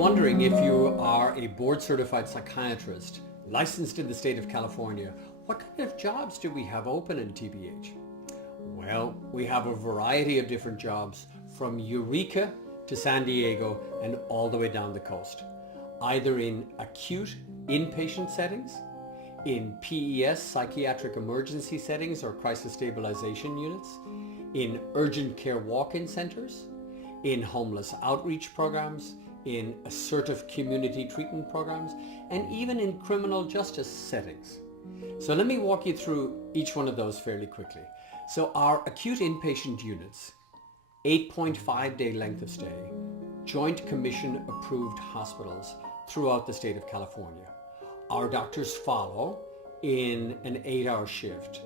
wondering if you are a board-certified psychiatrist licensed in the state of California, what kind of jobs do we have open in TBH? Well, we have a variety of different jobs from Eureka to San Diego and all the way down the coast, either in acute inpatient settings, in PES, psychiatric emergency settings or crisis stabilization units, in urgent care walk-in centers, in homeless outreach programs, in assertive community treatment programs, and even in criminal justice settings. So let me walk you through each one of those fairly quickly. So our acute inpatient units, 8.5 day length of stay, Joint Commission approved hospitals throughout the state of California. Our doctors follow in an 8-hour shift,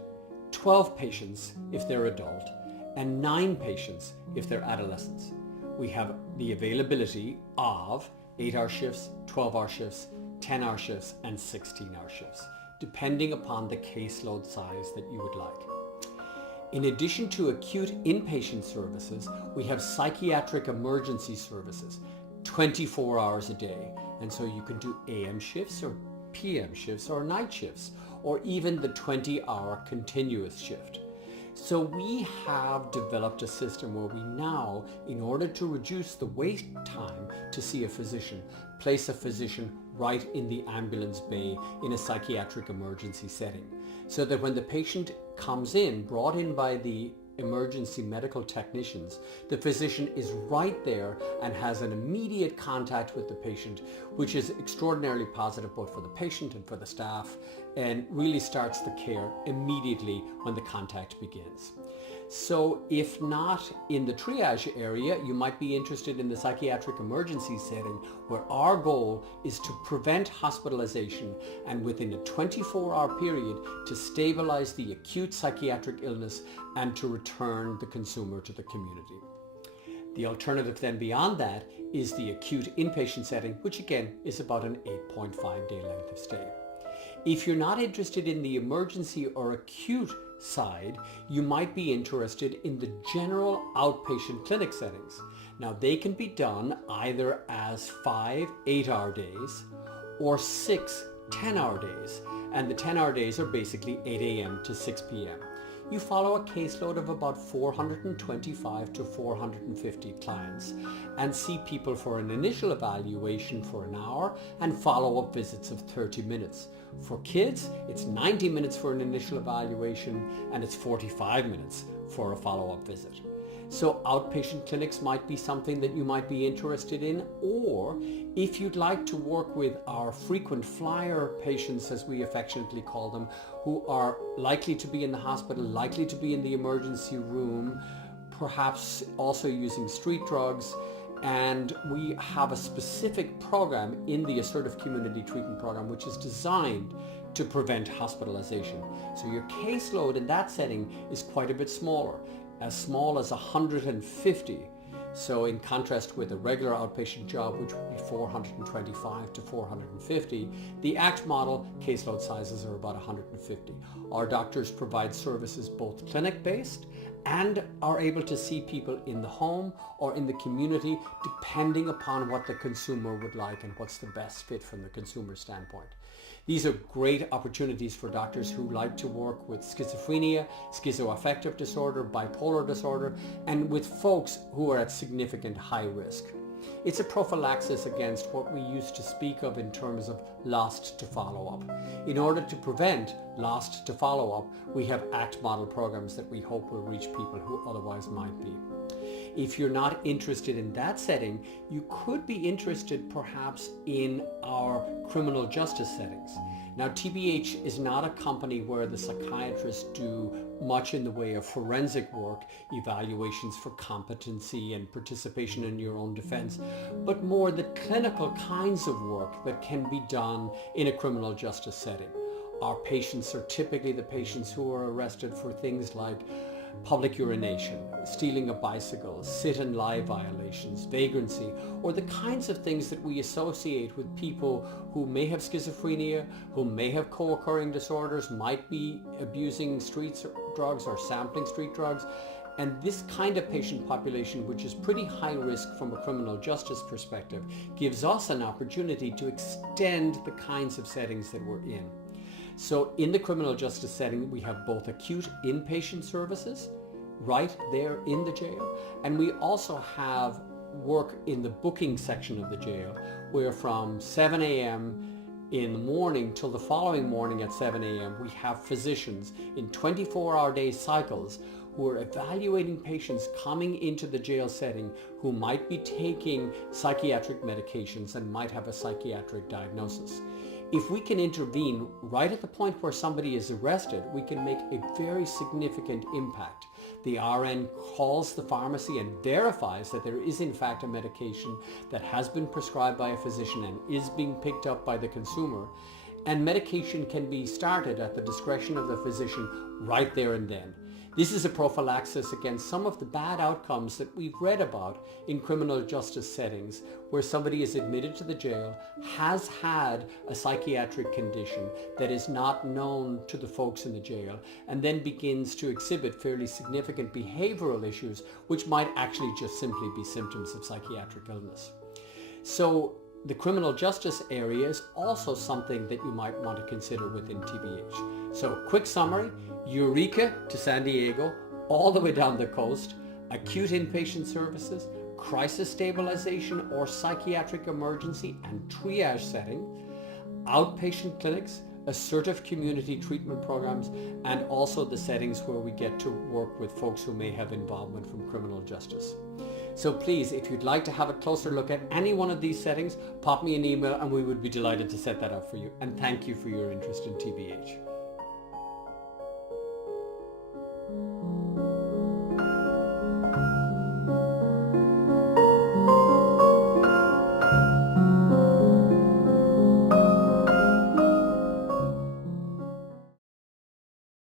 12 patients if they're adult, and 9 patients if they're adolescents. We have the availability of 8-hour shifts, 12-hour shifts, 10-hour shifts, and 16-hour shifts, depending upon the caseload size that you would like. In addition to acute inpatient services, we have psychiatric emergency services, 24 hours a day. And so you can do AM shifts or PM shifts or night shifts, or even the 20-hour continuous shift. So we have developed a system where we now, in order to reduce the wait time to see a physician, place a physician right in the ambulance bay in a psychiatric emergency setting, so that when the patient comes in, brought in by the emergency medical technicians, the physician is right there and has an immediate contact with the patient, which is extraordinarily positive both for the patient and for the staff, and really starts the care immediately when the contact begins. So if not in the triage area, you might be interested in the psychiatric emergency setting, where our goal is to prevent hospitalization and within a 24-hour period to stabilize the acute psychiatric illness and to return the consumer to the community. The alternative then beyond that is the acute inpatient setting, which again is about an 8.5 day length of stay. If you're not interested in the emergency or acute side, you might be interested in the general outpatient clinic settings. Now they can be done either as 5 8-hour days or 6 10-hour days, and the 10-hour days are basically 8 a.m. to 6 p.m. You follow a caseload of about 425 to 450 clients and see people for an initial evaluation for an hour and follow-up visits of 30 minutes. For kids, it's 90 minutes for an initial evaluation and it's 45 minutes for a follow-up visit. So outpatient clinics might be something that you might be interested in, or if you'd like to work with our frequent flyer patients, as we affectionately call them, who are likely to be in the hospital, likely to be in the emergency room, perhaps also using street drugs, and we have a specific program in the Assertive Community Treatment Program which is designed to prevent hospitalization. So your caseload in that setting is quite a bit smaller, as small as 150. So in contrast with a regular outpatient job, which would be 425 to 450, the ACT model caseload sizes are about 150. Our doctors provide services both clinic-based and are able to see people in the home or in the community, depending upon what the consumer would like and what's the best fit from the consumer standpoint. These are great opportunities for doctors who like to work with schizophrenia, schizoaffective disorder, bipolar disorder, and with folks who are at significant high risk. It's a prophylaxis against what we used to speak of in terms of lost to follow-up. In order to prevent lost to follow-up, we have ACT model programs that we hope will reach people who otherwise might be. If you're not interested in that setting, you could be interested perhaps in our criminal justice settings. Now, TBH is not a company where the psychiatrists do much in the way of forensic work, evaluations for competency and participation in your own defense, but more the clinical kinds of work that can be done in a criminal justice setting. Our patients are typically the patients who are arrested for things like public urination, stealing a bicycle, sit and lie violations, vagrancy, or the kinds of things that we associate with people who may have schizophrenia, who may have co-occurring disorders, might be abusing street drugs or sampling street drugs, And this kind of patient population, which is pretty high risk from a criminal justice perspective, gives us an opportunity to extend the kinds of settings that we're in. So in the criminal justice setting, we have both acute inpatient services right there in the jail, and we also have work in the booking section of the jail, where from 7 a.m. in the morning till the following morning at 7 a.m. we have physicians in 24-hour day cycles who are evaluating patients coming into the jail setting who might be taking psychiatric medications and might have a psychiatric diagnosis. If we can intervene right at the point where somebody is arrested, we can make a very significant impact. The RN calls the pharmacy and verifies that there is in fact a medication that has been prescribed by a physician and is being picked up by the consumer, and medication can be started at the discretion of the physician right there and then. This is a prophylaxis against some of the bad outcomes that we've read about in criminal justice settings, where somebody is admitted to the jail, has had a psychiatric condition that is not known to the folks in the jail, and then begins to exhibit fairly significant behavioral issues, which might actually just simply be symptoms of psychiatric illness. So the criminal justice area is also something that you might want to consider within TBH. So quick summary: Eureka to San Diego, all the way down the coast, acute inpatient services, crisis stabilization or psychiatric emergency and triage setting, outpatient clinics, assertive community treatment programs, and also the settings where we get to work with folks who may have involvement from criminal justice. So please, if you'd like to have a closer look at any one of these settings, pop me an email and we would be delighted to set that up for you. And thank you for your interest in TBH.